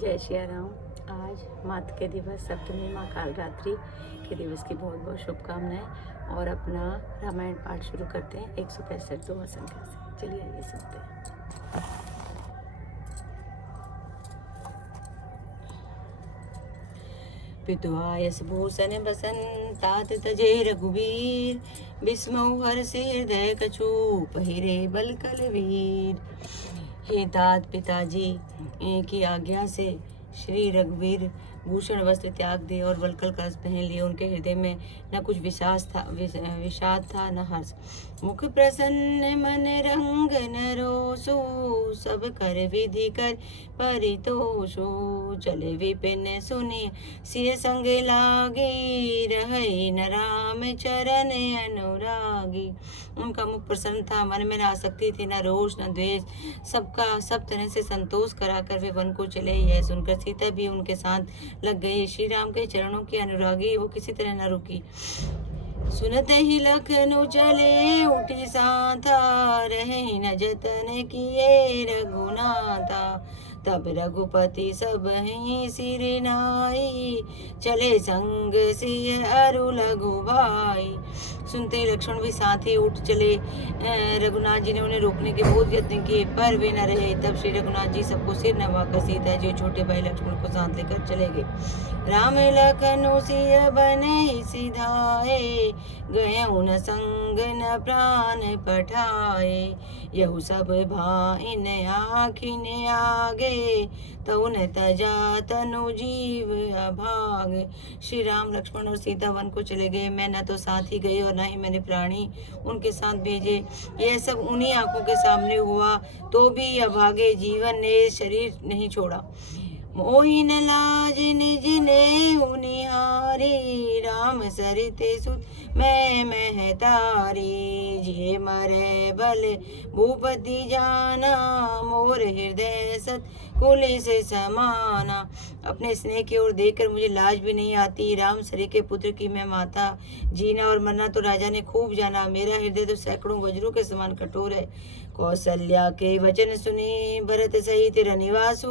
जय श्री राम। आज मात के दिवस सप्तमी माँ कालरात्रि के दिवस की बहुत बहुत शुभकामनाएं और अपना रामायण पाठ शुरू करते हैं 165 दोहा संख्या से। चलिए आइए सुनते हैं। पितुआयस भूषण बसन तात तजे रघुवीर बिस्मऊ हर से हृदय कछु पहिरे बल कल वीर। हे तात पिताजी की आज्ञा से श्री रघुवीर भूषण वस्त्र त्याग दिए और वलकल कलश पहन लिए। उनके हृदय में न कुछ विषाद था न हर्ष। मुख प्रसन्न मन रंग न रोसो सब कर विधि कर परितोषो। चले विपिन सुनि सिय संग लागी रहे न राम चरण अनुरागी। उनका मुख प्रसन्न था, मन में न आसक्ति थी न रोष न द्वेष। सबका सब तरह से संतोष कराकर वे वन को चले। यह सुनकर सीता भी उनके साथ लग गई। श्री राम के चरणों की अनुरागी वो किसी तरह न रुकी। सुनते ही लखनऊ चले उठी सांता रहे न जतन किए रघुनाथा। तब रघुपति सब ही सिर नाई चले संग सिय अरु लघु भाई। सुनते लक्ष्मण भी साथ ही उठ चले। रघुनाथ जी ने उन्हें रोकने के बहुत यत्न किए पर वे न रहे। तब श्री रघुनाथ जी सबको सिर नवाकर सीता जी छोटे भाई लक्ष्मण को साथ लेकर चले गए। राम लखन सिय बने सिधाए गए उन संग न प्राण पठाए। यहु सब भाइन आखिन आगे तउन तजा तनु जीव अभागे। श्री राम लक्ष्मण और सीता वन को चले गए। मैं न तो साथ ही गई और न ही मैंने प्राणी उनके साथ भेजे। यह सब उन्हीं आंखों के सामने हुआ तो भी अभागे जीवन ने शरीर नहीं छोड़ा। मोहिन लाज निज ने उनिहारी राम सरिते सुत मैं महतारी। जे मरे बल भूपति जाना मोर हृदय सत कुली से समाना। अपने स्नेह की ओर देखकर मुझे लाज भी नहीं आती। राम सरी के पुत्र की मैं माता। जीना और मरना तो राजा ने खूब जाना। मेरा हृदय तो सैकड़ों वज्रों के समान कठोर है। कौशल्या के वचन सुनी भरत सहित रनिवासु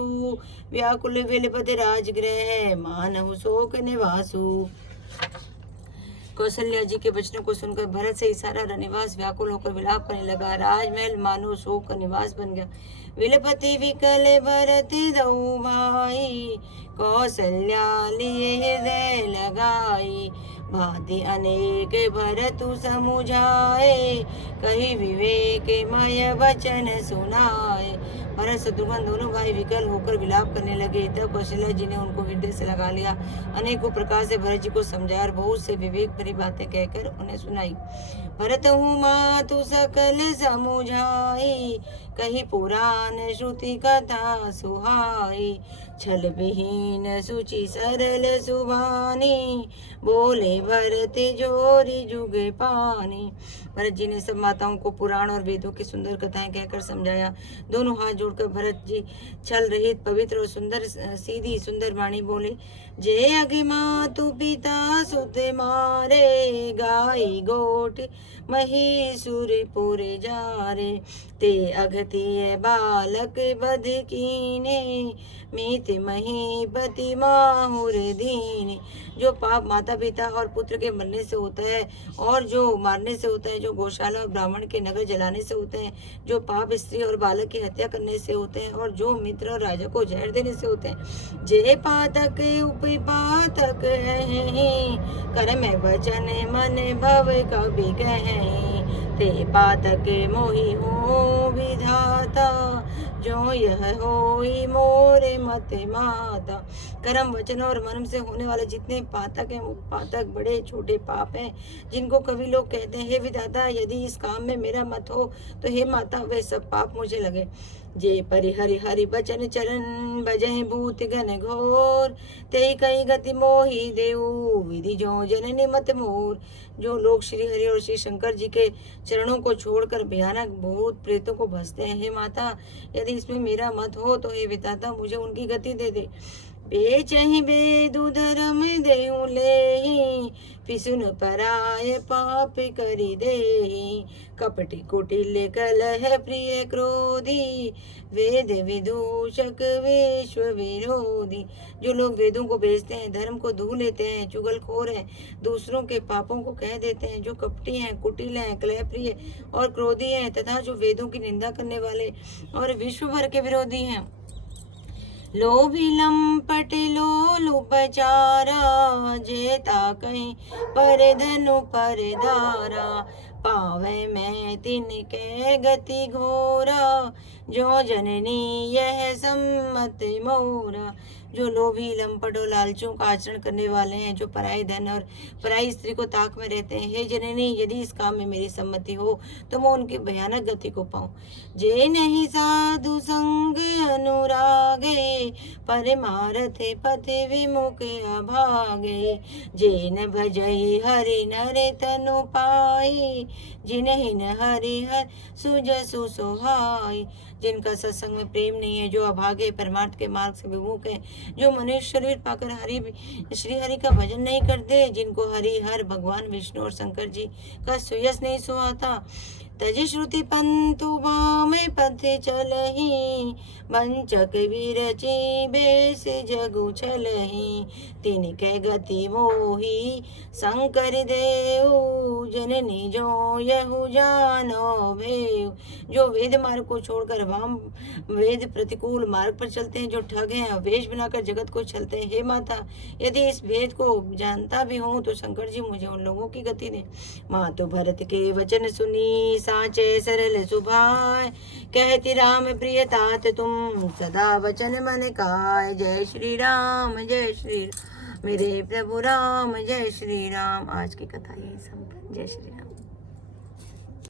व्याकुल विलपत राजगृह मानहु शोक निवासु। कौशल्या जी के वचनों को सुनकर भरत से सारा रनिवास व्याकुल होकर विलाप करने लगा। राजमहल मानो शोक का निवास बन गया। विलपति विकल भरत दऊ भाई कौशल्या लिए हृदय लगाई। भांति अनेक भरतु समुझाए कही विवेक मय वचन सुनाए। भरत शत्रुघ्न दोनों भाई विकल होकर विलाप करने लगे। तब कौशल्या जी ने उनको हृदय से लगा लिया। अनेकों प्रकार से भरत जी को समझाया और बहुत से विवेक भरी बातें कहकर उन्हें सुनाई। भरत हूँ मातु सकल समुझाई कही पुराण श्रुति कथा सुहाई। छल विहीन सुचि सरल सुभानी बोले भरत जोरी जुगे पानी। भरत जी ने सब माताओं को पुराण और वेदों की सुंदर कथाएं कहकर समझाया। दोनों हाथ जोड़कर भरत जी छल रहित पवित्र और सुंदर सीधी सुंदर वाणी बोले। जे अगे मातु पिता सुत मारे गाई गोट महीसुरपुर जारे। ते अगतिय बालक बध कीने मीत महीपति माहुर दीने। जो पाप माता पिता और पुत्र के मरने से होता है और जो मारने से होता है, जो गौशाला और ब्राह्मण के नगर जलाने से होते हैं, जो पाप स्त्री और बालक की हत्या करने से होते हैं और जो मित्र और राजा को जहर देने से होते हैं। जे पातक उपपातक है कर में वचन मन भव कभी कहें। ते पातक मोहि हो विधाता जो यह होई मोरे मत माता। कर्म वचन और मर्म से होने वाले जितने पातक हैं, पातक बड़े छोटे पाप हैं जिनको कभी लोग कहते हैं हे विधाता यदि इस काम में मेरा मत हो तो हे माता वे सब पाप मुझे लगे। जे परिहरि हरि बचन चरण बजहि भूत गण घोर ते कई गति मोहि देऊ विधि जो जननी मत मोर। जो लोग श्री हरि और श्री शंकर जी के चरणों को छोड़कर भयानक भूत प्रेतों को भसते हैं, हे माता यदि इसमें मेरा मत हो तो हे विधाता मुझे उनकी गति दे दे। बेचहि बेदु धर्म देहु लेहि, पिसुन पराय पाप करि देहि। कपटि कुटिल कलह प्रिय क्रोधी, वेद विदूषक विश्व विरोधी। जो लोग वेदों को बेचते हैं, धर्म को धू लेते हैं, चुगलखोर हैं, दूसरों के पापों को कह देते हैं, जो कपटी हैं, कुटिल हैं, कलहप्रिय और क्रोधी हैं, तथा जो वेदों की निंदा करने वाले और विश्व भर के विरोधी हैं। लोभी लंपट लोलुपचारा, जेता कहीं पर धनु पर धारा। पावे मैं तिनके गति घोरा, जो जननी यह सम्मत मोरा। जो लोभी लंपट और लालचों का आचरण करने वाले हैं, जो पराई धन और पराई स्त्री को ताक में रहते हैं, हे जननी, यदि इस काम में मेरी सम्मति हो तो मैं उनकी भयानक गति को पाऊं। जे नहीं साधु संग अनुरागे, परमारथ पथ विमुख अभागे। जे न भजहि हरि नर तनु पाई, जिन्हि न हरि हर सुजसु सोहाई। जिनका सत्संग में प्रेम नहीं है, जो अभागे, परमार्थ के मार्ग से विमुख है, जो मनुष्य शरीर पाकर श्री हरि का भजन नहीं करते, जिनको हरि हर भगवान विष्णु और शंकर जी का सुयस नहीं सुहाता। तज श्रुति पंतु वाम पथ चलहि, वंचक विरचि बेस जगु छलहि। तिनके गति मोहि शंकर देव, जननी जो यहु जानो भेव। जो वेद मार्ग को छोड़कर वाम वेद प्रतिकूल मार्ग पर चलते हैं, जो ठग हैं, वेश बनाकर जगत को चलते हैं, हे माता, यदि इस भेद को जानता भी हूँ तो शंकर जी मुझे उन लोगों की गति दे। मातो भरत के वचन सुनी, साचे सरल सुभाय। कहती राम प्रिय तात तुम, सदा वचन मन काय। जय श्री राम, जय श्री राम, मेरे प्रभु राम, जय श्री राम। आज की कथा यही संपन्न। जय श्री राम।